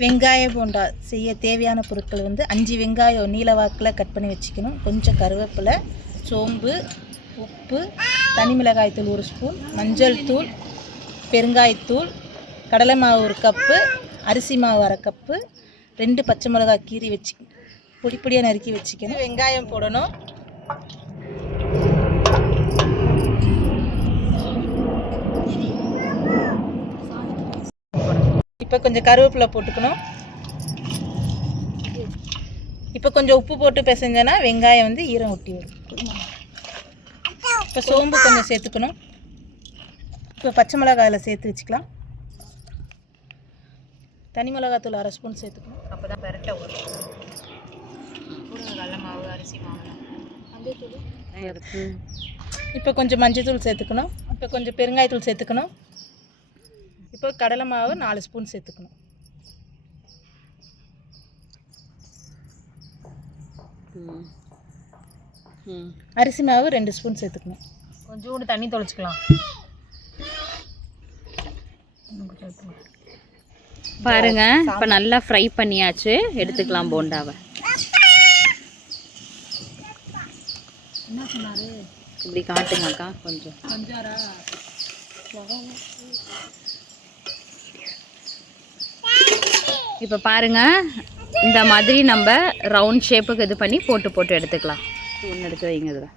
வெங்காய போண்டா செய்ய தேவையான பொருட்கள் வந்து 5 வெங்காயம் நீல வாக்கில் கட் பண்ணி வச்சுக்கணும். கொஞ்சம் கருவேப்பிலை, சோம்பு, உப்பு, தனி மிளகாய் தூள் 1 ஸ்பூன், மஞ்சள் தூள், பெருங்காயத்தூள், கடலை மாவு 1 கப்பு, அரிசி மாவு 1/2 கப்பு, 2 பச்சை மிளகாய் கீரி வச்சு பொடி பொடியாக நறுக்கி வச்சுக்கணும். வெங்காயம் போடணும். இப்போ கொஞ்சம் கருவேப்பிலை போட்டுக்கணும். இப்போ கொஞ்சம் உப்பு போட்டு பிசைஞ்சேன்னா வெங்காயம் வந்து ஈரம் ஒட்டி வரும். இப்போ சோம்பு கொஞ்சம் சேர்த்துக்கணும். இப்போ பச்சை மிளகாயில் சேர்த்து வச்சுக்கலாம். தனி மிளகாத்தூள் 1/2 ஸ்பூன் சேர்த்துக்கணும். அப்போ தான் பெரட்டாக வரும். கடலை மாவு, அரிசி மாவு, இப்போ கொஞ்சம் மஞ்சள் தூள் சேர்த்துக்கணும். இப்போ கொஞ்சம் பெருங்காயத்தூள் சேர்த்துக்கணும். இப்போ கடலை மாவு 4 ஸ்பூன் சேர்த்துக்கணும். அரிசி மாவு 2 ஸ்பூன் சேர்த்துக்கணும். கொஞ்சோண்டு தண்ணி தொளிச்சுக்கலாம். பாருங்க, இப்போ நல்லா ஃப்ரை பண்ணியாச்சு. எடுத்துக்கலாம் போண்டாவை. என்ன சொன்னாரு? இப்படி காட்டுங்கக்கா கொஞ்சம். இப்போ பாருங்க, இந்த மாதிரி நம்ம ரவுண்ட் ஷேப்புக்கு இது பண்ணி போட்டு எடுத்துக்கலாம். ஒன்று எடுத்து வைங்க இதில்.